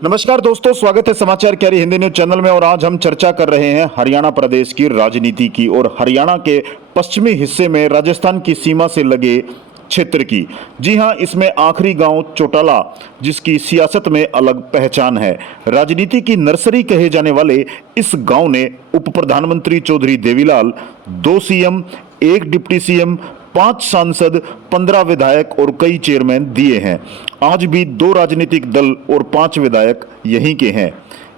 नमस्कार दोस्तों, स्वागत है समाचार कैरी हिंदी न्यूज चैनल में। और आज हम चर्चा कर रहे हैं हरियाणा प्रदेश की राजनीति की और हरियाणा के पश्चिमी हिस्से में राजस्थान की सीमा से लगे क्षेत्र की। जी हां, इसमें आखिरी गांव चौटाला, जिसकी सियासत में अलग पहचान है। राजनीति की नर्सरी कहे जाने वाले इस गांव ने उप प्रधानमंत्री Chaudhary Devilal, 2 CM, 1 deputy CM, 5 सांसद, 15 विधायक और कई चेयरमैन दिए हैं। आज भी 2 राजनीतिक दल और 5 विधायक यहीं के हैं।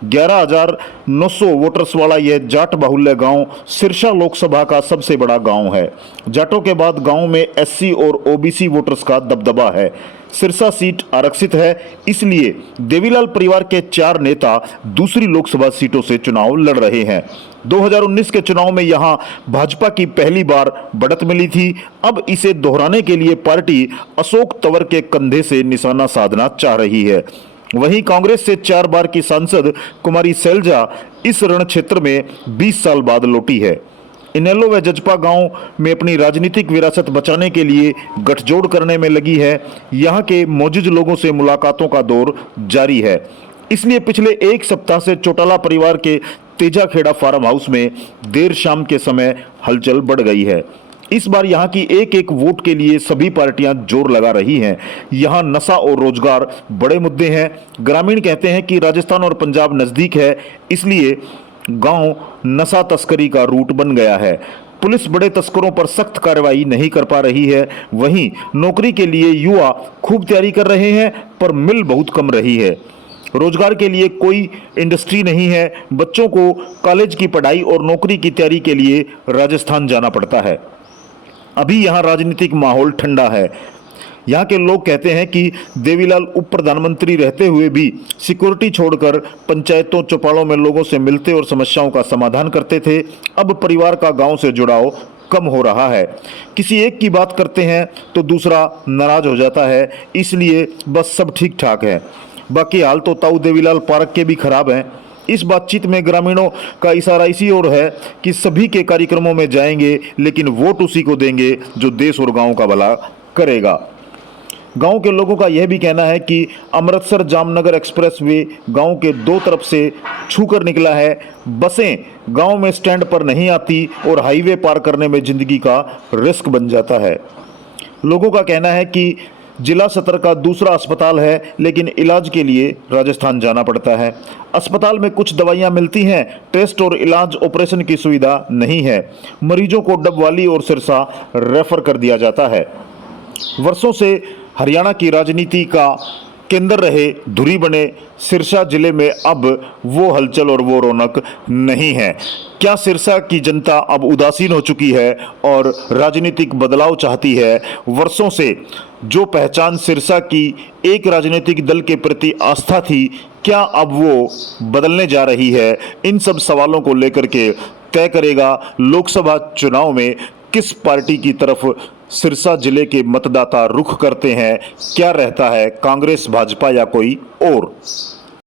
11,900 वोटर्स वाला यह जाट बाहुल्य गांव सिरसा लोकसभा का सबसे बड़ा गांव है। जाटों के बाद गांव में एससी और ओबीसी वोटर्स का दबदबा है। सिरसा सीट आरक्षित है, इसलिए देवीलाल परिवार के 4 नेता दूसरी लोकसभा सीटों से चुनाव लड़ रहे हैं। 2019 के चुनाव में यहां भाजपा की पहली बार बढ़त मिली थी। अब इसे दोहराने के लिए पार्टी अशोक तंवर के कंधे से निशाना साधना चाह रही है। वहीं कांग्रेस से 4 बार की सांसद कुमारी सैलजा इस रण क्षेत्र में 20 साल बाद लौटी है। इनेलो व जजपा गांव में अपनी राजनीतिक विरासत बचाने के लिए गठजोड़ करने में लगी है। यहां के मौजूद लोगों से मुलाकातों का दौर जारी है। इसलिए पिछले 1 सप्ताह से चौटाला परिवार के तेजाखेड़ा फार्म हाउस में देर शाम के समय हलचल बढ़ गई है। इस बार यहां की एक वोट के लिए सभी पार्टियां जोर लगा रही हैं। यहां नशा और रोजगार बड़े मुद्दे हैं। ग्रामीण कहते हैं कि राजस्थान और पंजाब नजदीक है, इसलिए गांव नशा तस्करी का रूट बन गया है। पुलिस बड़े तस्करों पर सख्त कार्रवाई नहीं कर पा रही है। वहीं नौकरी के लिए युवा खूब तैयारी कर रहे हैं, पर मिल बहुत कम रही है। रोजगार के लिए कोई इंडस्ट्री नहीं है। बच्चों को कॉलेज की पढ़ाई और नौकरी की तैयारी के लिए राजस्थान जाना पड़ता है। अभी यहाँ राजनीतिक माहौल ठंडा है। यहाँ के लोग कहते हैं कि देवीलाल उप प्रधानमंत्री रहते हुए भी सिक्योरिटी छोड़कर पंचायतों चौपालों में लोगों से मिलते और समस्याओं का समाधान करते थे। अब परिवार का गांव से जुड़ाव कम हो रहा है। किसी एक की बात करते हैं तो दूसरा नाराज हो जाता है, इसलिए बस सब ठीक ठाक है। बाकी हाल तो ताऊ देवीलाल पार्क के भी खराब हैं। इस बातचीत में ग्रामीणों का इशारा इसी ओर है कि सभी के कार्यक्रमों में जाएंगे, लेकिन वोट उसी को देंगे जो देश और गांव का भला करेगा। गांव के लोगों का यह भी कहना है कि अमृतसर जामनगर एक्सप्रेस वे गांव के 2 तरफ से छूकर निकला है। बसें गांव में स्टैंड पर नहीं आती और हाईवे पार करने में जिंदगी का रिस्क बन जाता है। लोगों का कहना है कि जिला सतर का दूसरा अस्पताल है, लेकिन इलाज के लिए राजस्थान जाना पड़ता है। अस्पताल में कुछ दवाइयां मिलती हैं, टेस्ट और इलाज ऑपरेशन की सुविधा नहीं है। मरीजों को डबवाली और सिरसा रेफर कर दिया जाता है। वर्षों से हरियाणा की राजनीति का केंद्र रहे धुरी बने सिरसा जिले में अब वो हलचल और वो रौनक नहीं है। क्या सिरसा की जनता अब उदासीन हो चुकी है और राजनीतिक बदलाव चाहती है? वर्षों से जो पहचान सिरसा की एक राजनीतिक दल के प्रति आस्था थी, क्या अब वो बदलने जा रही है? इन सब सवालों को लेकर के तय करेगा लोकसभा चुनाव में किस पार्टी की तरफ सिरसा जिले के मतदाता रुख करते हैं। क्या रहता है, कांग्रेस, भाजपा या कोई और?